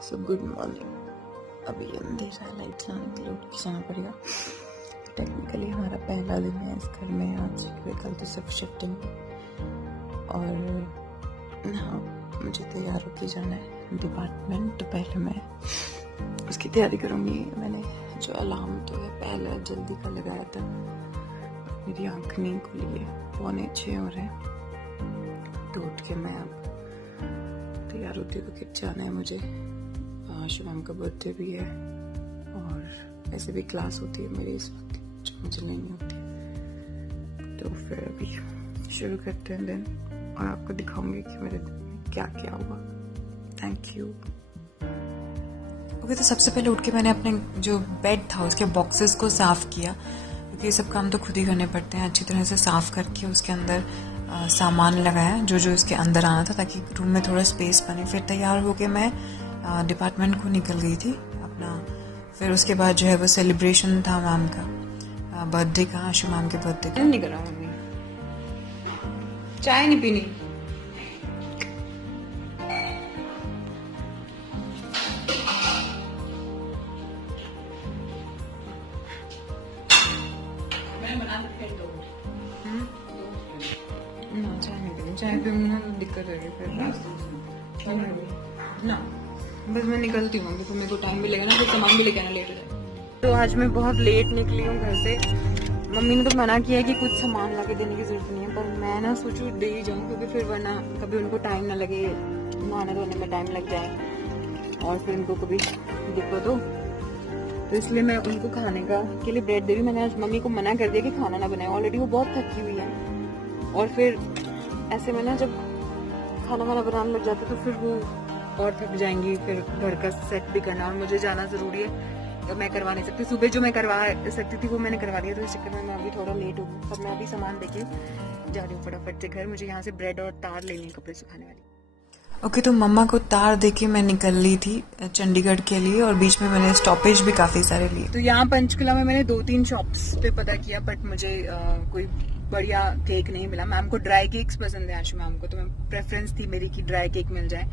So good morning. अभी अंधेरा है, लाइट लाने के लिए उठ के जाना पड़ेगा। टेक्निकली हमारा पहला दिन है इस घर में आज, क्योंकि कल तो सिर्फ शिफ्टिंग। और हाँ, मुझे तैयार होके जाना है डिपार्टमेंट। तो पहले मैं उसकी तैयारी करूँगी। मैंने जो अलार्म तो है पहले जल्दी का लगाया था, मेरी आँख नहीं खुली है, 5:45 हो रहे हैं। तो उठ के मैं अब तैयार होती हूँ क्योंकि जाना है मुझे। शुभम का बर्थडे भी है और ऐसे भी क्लास होती है मेरी इस वक्त, जो मुझे नहीं होती। तो फिर अभी शुरू करते हैं दिन और आपको दिखाऊंगी कि मेरे दिन में क्या क्या हुआ। Thank you. ओके, तो सबसे पहले उठ के मैंने अपने जो बेड था उसके बॉक्सेस को साफ़ किया, क्योंकि ये सब काम तो खुद ही करने पड़ते हैं। अच्छी तरह से साफ़ करके उसके अंदर सामान लगाया जो जो इसके अंदर आना था, ताकि रूम में थोड़ा स्पेस बने। फिर तैयार होके मैं डिपार्टमेंट को निकल गई थी अपना। फिर उसके बाद जो है वो सेलिब्रेशन था मैम का बर्थडे का, आशु मैम के बर्थडे का। नहीं करा मम्मी, चाय नहीं पीनी। ना चाय नहीं पीनी, चाय पीऊंगी ना तो दिक्कत होगी फिर ना। बस मैं निकलती हूँ, तो मेरे को टाइम भी लगेगा ना, फिर सामान भी लेके आना लेट हो जाए। तो आज मैं बहुत लेट निकली हूँ घर से। मम्मी ने तो मना किया है कि कुछ सामान ला के देने की जरूरत नहीं है, पर मैं ना सोचूं दे ही जाऊँ, क्योंकि फिर वरना कभी उनको टाइम ना लगे, नहाने धोने में टाइम लग जाए और फिर उनको कभी दिक्कत हो। तो इसलिए मैं उनको खाने का के लिए ब्रेड दे रही। मैंने आज मम्मी को मना कर दिया कि खाना ना बनाए, ऑलरेडी वो बहुत थकी हुई है। और फिर ऐसे में ना जब खाना वाना बनाने लग जाते तो फिर वो और थक जाएंगी, फिर घर का सेट भी करना और मुझे जाना जरूरी है, तो मैं करवा नहीं सकती। सुबह जो मैं करवा सकती थी वो मैंने करवा दिया, तो इस चक्कर में मैं अभी थोड़ा लेट हो गई। पर मैं अभी सामान लेके जा रही हूँ फटाफट से घर। मुझे यहाँ से ब्रेड और तार लेनी है कपड़े सुखाने वाली। ओके, तो मम्मा को तार देके मैं निकल ली थी चंडीगढ़ के लिए, और बीच में मैंने स्टॉपेज भी काफ़ी सारे लिए। तो यहाँ पंचकुला में मैंने 2-3 शॉप्स पे पता किया, बट मुझे कोई बढ़िया केक नहीं मिला। मैम को ड्राई केक्स पसंद है, आशु मैम को, तो मैं प्रेफरेंस थी मेरी कि ड्राई केक मिल जाए।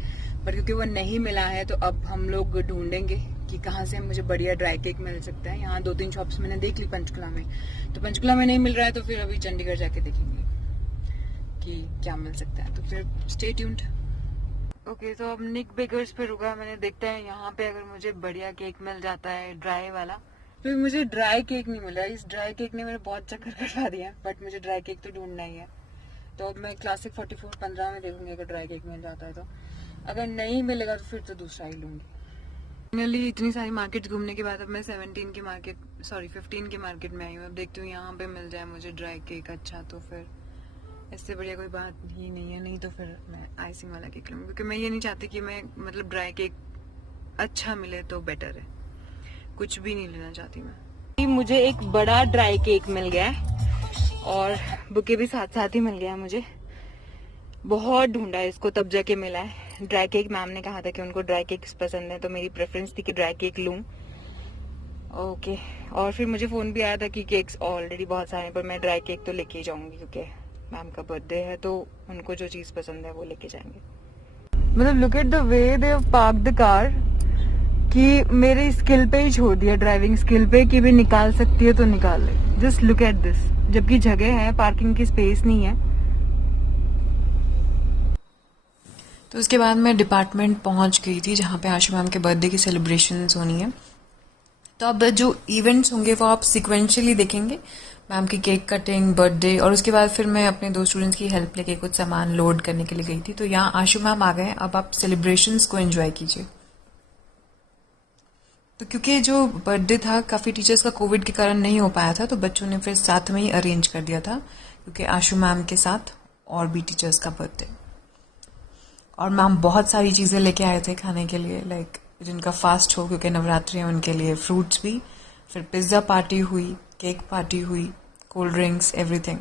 पर क्योंकि वो नहीं मिला है तो अब हम लोग ढूंढेंगे कि कहाँ से मुझे बढ़िया ड्राई केक मिल सकता है। यहाँ 2-3 शॉप्स मैंने देख ली पंचकुला में, तो पंचकुला में नहीं मिल रहा है, तो फिर अभी चंडीगढ़ जाके देखेंगे कि क्या मिल सकता है। तो फिर स्टे ट्यून्ड। ओके, तो अब निक बेकर्स पे रुका मैंने, देखते हैं यहाँ पे अगर मुझे बढ़िया केक मिल जाता है ड्राई वाला। तो मुझे ड्राई केक नहीं मिला, इस ड्राई केक ने मेरे बहुत चक्कर कटवा दिया, बट मुझे ड्राई केक तो ढूंढना ही है। तो अब मैं क्लासिक 4415 में देखूंगी अगर ड्राई केक मिल जाता है तो। अगर नहीं मिलेगा तो फिर तो दूसरा ही लूंगी। फाइनली इतनी सारी मार्केट घूमने के बाद अब मैं 15 की मार्केट में आई हूँ। अब देखती हूँ यहाँ पे मिल जाए मुझे ड्राई केक अच्छा, तो फिर इससे बढ़िया कोई बात ही नहीं है। नहीं तो फिर मैं आइसिंग वाला केक लूँगी, क्योंकि मैं ये नहीं चाहती कि मैं मतलब ड्राई केक अच्छा मिले तो बेटर है, कुछ भी नहीं लेना चाहती मैं। मुझे एक बड़ा ड्राई केक मिल गया है और बुके भी साथ साथ ही मिल गया है। मुझे बहुत ढूंढा है इसको, तब जाके मिला है ड्राई केक। मैम ने कहा था कि उनको ड्राई केक्स पसंद है, तो मेरी प्रेफरेंस थी कि ड्राई केक लूँ। ओके, और फिर मुझे फोन भी आया था कि केक्स ऑलरेडी बहुत सारे हैं, पर मैं ड्राई केक तो लेके ही जाऊंगी, क्योंकि मैम का बर्थडे है तो उनको जो चीज पसंद है वो लेके जाएंगे। मतलब look at the way they have parked the car, कि मेरी स्किल पे ही छोड़ दिया, ड्राइविंग स्किल पे, कि भी निकाल सकती है तो निकाल ले। जस्ट लुक एट दिस, जबकि जगह है, पार्किंग की स्पेस नहीं है। तो उसके बाद मैं डिपार्टमेंट पहुंच गई थी जहाँ पे आशु मैम के बर्थडे की सेलिब्रेशंस होनी है। तो अब जो इवेंट्स होंगे वो आप सिक्वेंशियली देखेंगे, मैम की केक कटिंग, बर्थडे, और उसके बाद फिर मैं अपने 2 स्टूडेंट्स की हेल्प लेके कुछ सामान लोड करने के लिए गई थी। तो यहाँ आशु मैम आ गए, अब आप सेलिब्रेशंस को एंजॉय कीजिए। तो क्योंकि जो बर्थडे था काफ़ी टीचर्स का कोविड के कारण नहीं हो पाया था, तो बच्चों ने फिर साथ में ही अरेंज कर दिया था, क्योंकि आशु मैम के साथ और भी टीचर्स का बर्थडे। और मैम बहुत सारी चीज़ें लेके आए थे खाने के लिए, लाइक जिनका फास्ट हो क्योंकि नवरात्रि है उनके लिए फ्रूट्स भी, फिर पिज्ज़ा पार्टी हुई, केक पार्टी हुई, कोल्ड ड्रिंक्स, एवरीथिंग।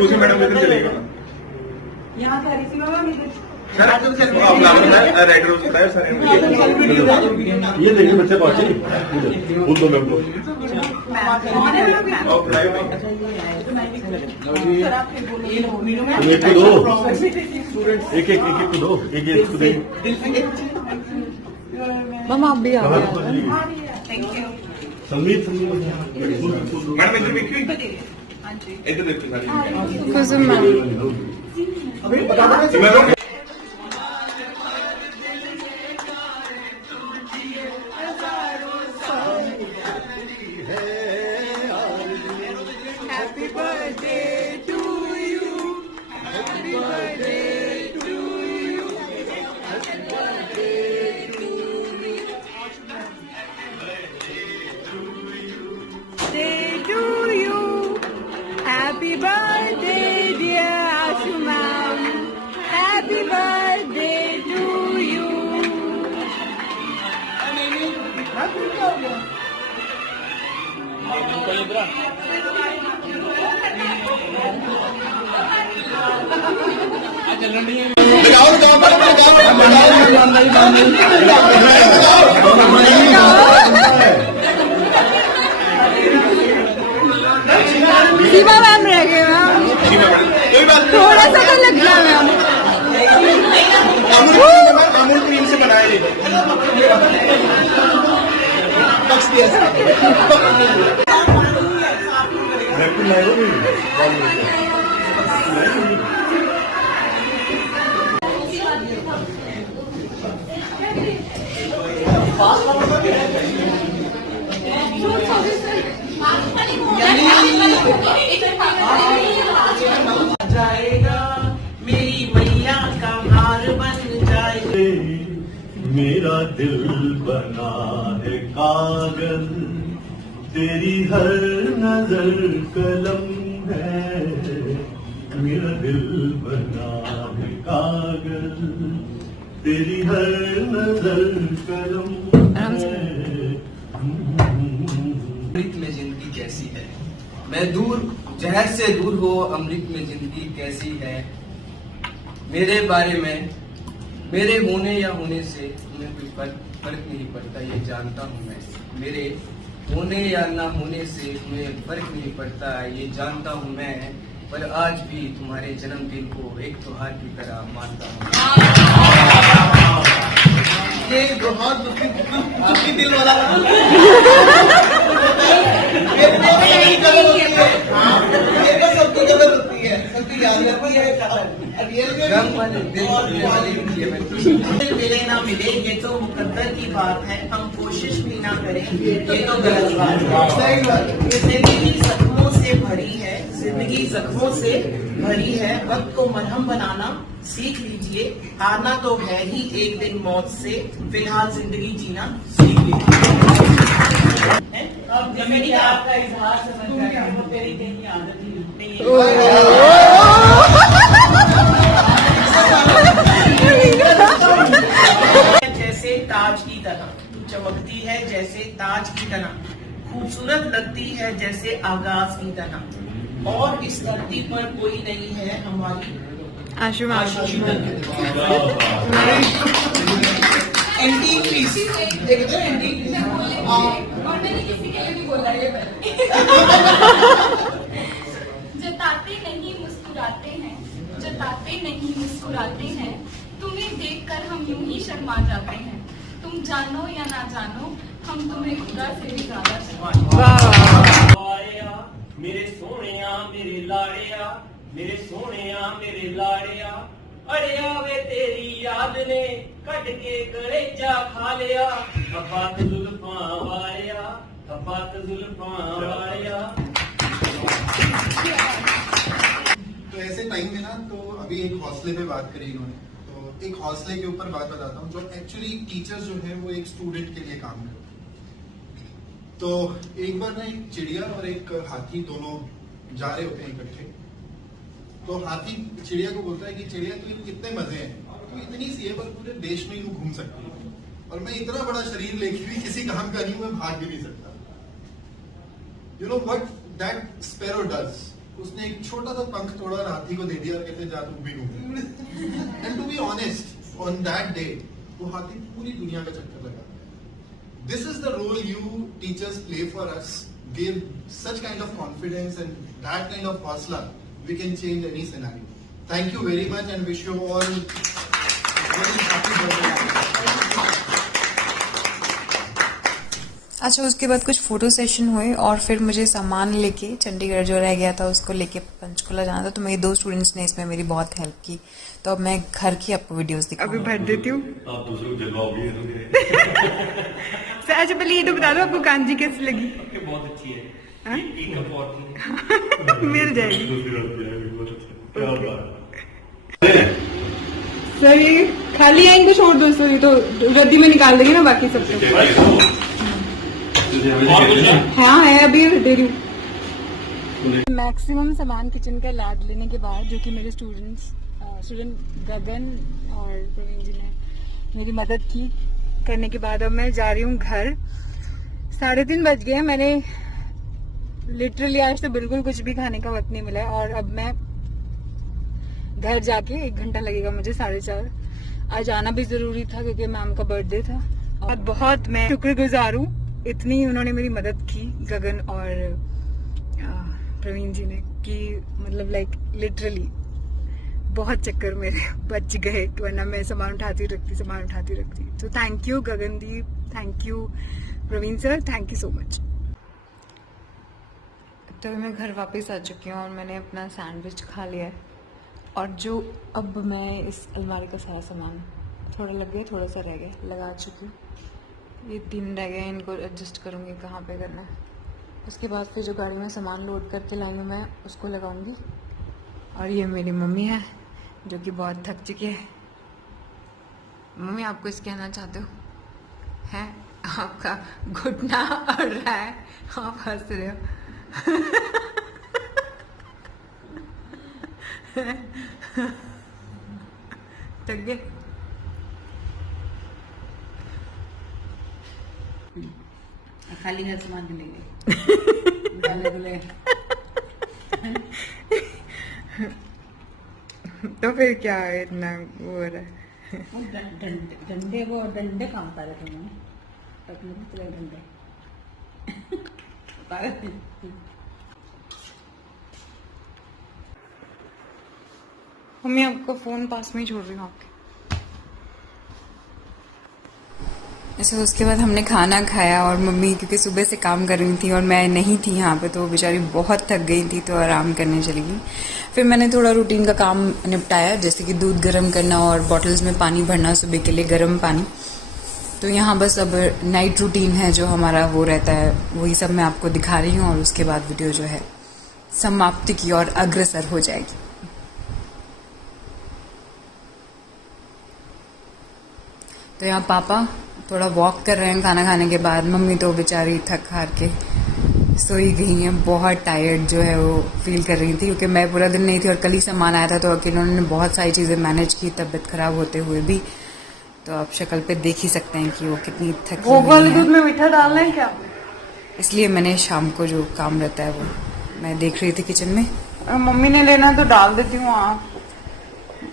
उसी मैडम के चलेगा यहाँ कह रही थी सर रेड रोज होता है सर। ये देखिए बच्चे पहुंचे, एक को दो, एक को दो, एक को दे। मम्मा आप भी आ गए। संगीत मैडम इधर देखिए, इधर देखिए sorry Kusum ma'am madam Happy birthday, dear Ashu ma'am. Happy birthday to you. Shiva ma'am रह गए मैम, थोड़ा सा तो लग गया मैम। अमूल क्रीम से बनाए जाएगा मेरी मैया का हार बन जाए। मेरा दिल बना है कागज, तेरी हर नजर कलम है। मेरा दिल बना है कागज, तेरी हर नजर कलम है। अमृत में जिंदगी कैसी है, मैं दूर जहर से दूर हो, अमृत में जिंदगी कैसी है। मेरे बारे में, मेरे होने या होने से तुम्हें कोई फर्क नहीं पड़ता, ये जानता हूँ मैं। मेरे होने या ना होने से तुम्हें फर्क नहीं पड़ता, ये जानता हूँ मैं। पर आज भी तुम्हारे जन्मदिन को एक त्योहार की तरह मानता हूँ। ये बहुत दुखी दिल वाला सबकी गलत होती है, सबकी याद रहती है। मिले ना मिले ये तो मुकद्दर की बात है, हम कोशिश भी ना करें ये तो गलत बात है। जिंदगी जख्मों से भरी है, जिंदगी जख्मों से भरी है। वक्त को मरहम बनाना सीख लीजिए, हारना तो है ही एक दिन मौत से, फिलहाल जिंदगी जीना सीख लीजिए। अब जमीनी आपका इजहार समझ गया, वो तेरी कहीं आदत ही नहीं है। जैसे ताज की तरह चमकती है, जैसे ताज की तरह खूबसूरत लगती है, जैसे आगाज की तरह। और इस धरती पर कोई नहीं है हमारी आशु मैम। एंटीक पीस देखते हैं, एंटीक पीस। और मैंने किसी के लिए भी बोला ये जताते नहीं मुस्कुराते हैं, जताते नहीं मुस्कुराते हैं, तुम्हें देखकर हम यूं ही शर्मा जाते हैं। तुम जानो या ना जानो, हम तुम्हें खुदा से भी ज्यादा शर्माते हैं। मेरे सोनिया मेरे लाड़िया, मेरे सोनिया मेरे लाड़िया, अड़िया वे तेरी याद ने कट के कलेजा खा लिया। अफात जुल्फां वालिया, अफात जुल्फां वालिया। तो ऐसे टाइम में ना, तो अभी एक हौसले पे बात करी इन्होंने, तो एक हौसले के ऊपर बात बताता हूँ। जो एक्चुअली टीचर्स जो है वो एक स्टूडेंट के लिए काम करते हैं। तो एक बार ना एक चिड़िया और एक हाथी दोनों जा रहे होते हैं इकट्ठे। तो हाथी चिड़िया को बोलता है कि चिड़िया तुझे कितने मजे हैं, तू इतनी सी है पर पूरे देश में यूं घूम सकती है, और मैं इतना बड़ा शरीर लेके भी किसी काम का नहीं, मैं भाग भी नहीं सकता। You know what that sparrow does, उसने एक छोटा सा पंख तोड़ा और हाथी को दे दिया और कहते जा तुम भी घूम। And to be honest, on that day वो हाथी पूरी दुनिया का चक्कर लगा। This is the role you teachers play for us give such kind of confidence and that kind of hustler, we can change any scenario. Thank you very much and wish you all very happy birthday. अच्छा, उसके बाद कुछ photo session हुए और फिर मुझे सामान लेके चंडीगढ़ जो रह गया था उसको लेके पंचकुला जाना था। तो मेरे 2 स्टूडेंट्स ने इसमें मेरी बहुत हेल्प की। तो अब मैं घर की आपको वीडियोस दिखाऊंगी। अभी भर देती हूँ। आप दूसरों को जलवाओगे। अच्छा पहले ये तो बता दो आपको कांजी कैसी लगी? बहुत अच्छी है। एक कप और थी। मिल जाएगी। क्या बात है। सर ये खाली आएंगे तो छोड़ दो, सर ये तो रद्दी में निकाल देंगे ना बाकी सब तो। हाँ है, अभी दे रही हूँ। मैक्सिमम सामान किचन का लाद लेने के बाद, जो कि मेरे स्टूडेंट गगन और प्रवीण जी ने मेरी मदद की करने के बाद, अब मैं जा रही हूँ घर। 3:30 बज गए। मैंने लिटरली आज तो बिल्कुल कुछ भी खाने का वक्त नहीं मिला है और अब मैं घर जाके 1 घंटा लगेगा मुझे 4:30। आज आना भी जरूरी था क्योंकि मैम का बर्थडे था और बहुत मैं शुक्रगुजार हूँ, इतनी उन्होंने मेरी मदद की गगन और प्रवीण जी ने कि मतलब लाइक लिटरली बहुत चक्कर मेरे बच गए, वरना मैं सामान उठाती रखती। तो thank you Gagan di, thank you Praveen sir, thank you so much. तो मैं घर वापस आ चुकी हूँ और मैंने अपना सैंडविच खा लिया है। और जो अब मैं इस अलमारी का सारा सामान, थोड़ा लग गया, थोड़ा सा रह गया, लगा चुकी हूँ। ये 3 रह गए, इनको एडजस्ट करूँगी कहाँ पे करना है। उसके बाद फिर जो गाड़ी में सामान लोड करके लाई हूँ मैं उसको लगाऊंगी। और ये मेरी मम्मी है जो कि बहुत थक चुकी है। मम्मी आप कुछ कहना चाहते हो? हैं आपका घुटना अड़ रहा है, आप हंस रहे हो। थक गए? खाली हाथ सामान मिलेंगे। तो फिर क्या है इतना वो हो रहा है? डंडे कहाँ उतारे तुमने? तकनीकी डंडे उतारे। मम्मी आपका फोन पास में ही छोड़ रही हूँ आपके। ऐसे उसके बाद हमने खाना खाया और मम्मी क्योंकि सुबह से काम कर रही थी और मैं नहीं थी यहाँ पे, तो वो बेचारी बहुत थक गई थी तो आराम करने चली गई। फिर मैंने थोड़ा रूटीन का काम निपटाया, जैसे कि दूध गर्म करना और बॉटल्स में पानी भरना सुबह के लिए, गर्म पानी। तो यहाँ बस अब नाइट रूटीन है जो हमारा वो रहता है, वही सब मैं आपको दिखा रही हूँ और उसके बाद वीडियो जो है समाप्ति की ओर अग्रसर हो जाएगी। तो यहाँ पापा थोड़ा वॉक कर रहे हैं खाना खाने के बाद। मम्मी तो बेचारी थक हार के सोई गई हैं, बहुत टायर्ड जो है वो फील कर रही थी क्योंकि मैं पूरा दिन नहीं थी और कल ही सामान आया था तो अकेले उन्होंने बहुत सारी चीज़ें मैनेज की, तबीयत खराब होते हुए भी। तो आप शक्ल पे देख ही सकते हैं कि वो कितनी थकी हुई है। दूध में मीठा डालना है क्या? इसलिए मैंने शाम को जो काम रहता है वो मैं देख रही थी किचन में। मम्मी ने लेना तो डाल देती हूँ, आप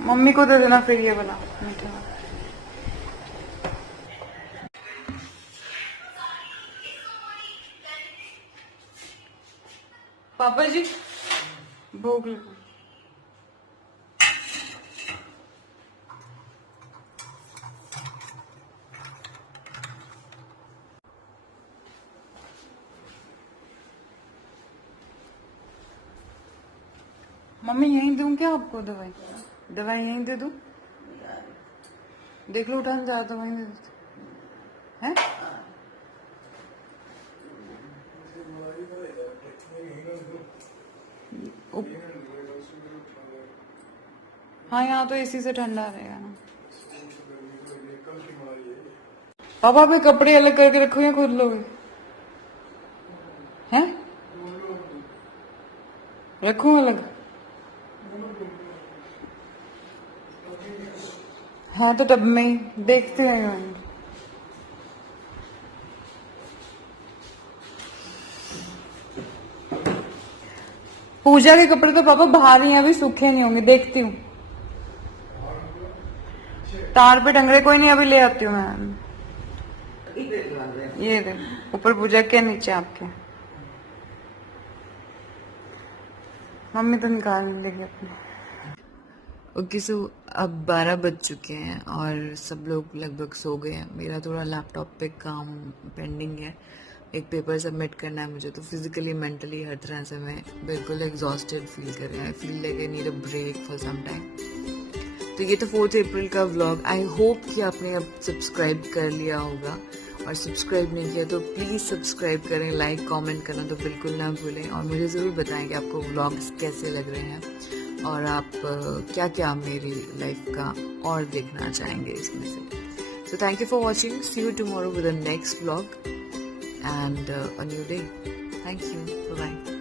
मम्मी को दे देना फिर ये वाला मीठा। पापा जी भोग लगा। मम्मी यहीं दूं क्या आपको दवाई? दवाई यहीं दे दूं? देख लो उठाने जा तो वहीं दे दो है। हाँ यहाँ तो एसी से ठंडा रहेगा ना। पापा पे कपड़े अलग करके रखो या खुद लोगे? हैं रखूं अलग? हाँ तो तब में ही देखते हैं। पूजा के कपड़े तो पापा बाहर ही हैं, अभी सूखे नहीं होंगे, देखती हूँ। तार पे टंग रहे, कोई नहीं अभी ले आती हूँ मैं। ये देख ऊपर पूजा के नीचे आपके। मम्मी तो निकाल लेगी अपने। ओके सो अब 12 बज चुके हैं और सब लोग लगभग सो गए हैं। मेरा थोड़ा लैपटॉप पे काम पेंडिंग है, एक पेपर सबमिट करना है मुझे, तो फिजिकली मेंटली हर तरह से मैं बिल्कुल एग्जॉस्टेड फील कर रही हूँ। I feel like I need a break for some time. तो ये तो 4 अप्रैल का व्लॉग। आई होप कि आपने अब सब्सक्राइब कर लिया होगा, और सब्सक्राइब नहीं किया तो प्लीज़ सब्सक्राइब करें, लाइक कमेंट करना तो बिल्कुल ना भूलें, और मुझे ज़रूर बताएं कि आपको व्लॉग्स कैसे लग रहे हैं और आप क्या क्या मेरी लाइफ का और देखना चाहेंगे इसमें से। So thank you for watching, see you tomorrow with the next vlog and a new day. Thank you. Bye-bye.